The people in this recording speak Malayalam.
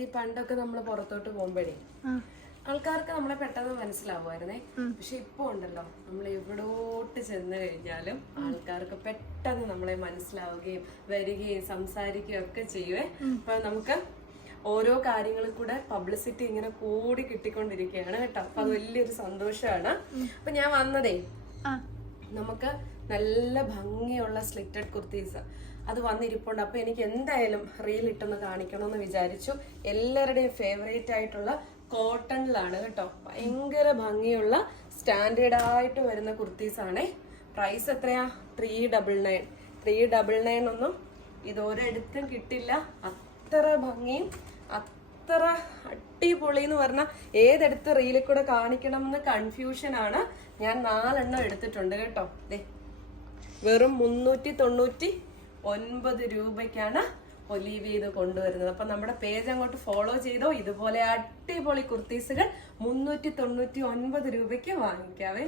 ചേച്ചി പണ്ടൊക്കെ നമ്മള് പുറത്തോട്ട് പോകുമ്പോഴേ ആൾക്കാർക്ക് നമ്മളെ പെട്ടെന്ന് മനസ്സിലാവുമായിരുന്നേ. പക്ഷെ ഇപ്പൊ ഉണ്ടല്ലോ, നമ്മൾ എവിടോട്ട് ചെന്ന് കഴിഞ്ഞാലും ആൾക്കാർക്ക് പെട്ടെന്ന് നമ്മളെ മനസ്സിലാവുകയും വരികയും സംസാരിക്കുകയും ഒക്കെ ചെയ്യുവേ. അപ്പൊ നമുക്ക് ഓരോ കാര്യങ്ങളിൽ കൂടെ പബ്ലിസിറ്റി ഇങ്ങനെ കൂടി കിട്ടിക്കൊണ്ടിരിക്കുകയാണ് കേട്ടോ. അപ്പൊ അത് വലിയൊരു സന്തോഷമാണ്. അപ്പൊ ഞാൻ വന്നതേ, നമുക്ക് നല്ല ഭംഗിയുള്ള സ്ലിറ്റഡ് കുർത്തീസ് അത് വന്നിരിപ്പുണ്ട്. അപ്പൊ എനിക്ക് എന്തായാലും റീൽ ഇട്ടൊന്ന് കാണിക്കണമെന്ന് വിചാരിച്ചു. എല്ലാവരുടെയും ഫേവറേറ്റ് ആയിട്ടുള്ള കോട്ടണിലാണ് കേട്ടോ. ഭയങ്കര ഭംഗിയുള്ള സ്റ്റാൻഡേർഡ് ആയിട്ട് വരുന്ന കുർത്തീസ് ആണേ. പ്രൈസ് എത്രയാ? 399. 399 ഒന്നും ഇതൊരിടത്തും കിട്ടില്ല. അത്ര ഭംഗിയും അത്ര അടിപൊളി എന്ന് പറഞ്ഞാൽ ഏതെടുത്ത് റീലിൽ കൂടെ കാണിക്കണം എന്ന് കൺഫ്യൂഷൻ ആണ്. ഞാൻ 4 എണ്ണം എടുത്തിട്ടുണ്ട് കേട്ടോ. വെറും 399 രൂപയ്ക്കാണ് ഒലീവ് ഇത് കൊണ്ടുവരുന്നത്. അപ്പൊ നമ്മുടെ പേജ് അങ്ങോട്ട് ഫോളോ ചെയ്തോ. ഇതുപോലെ അടിപൊളി കുർത്തീസുകൾ 399 രൂപയ്ക്ക് വാങ്ങിക്കാവേ.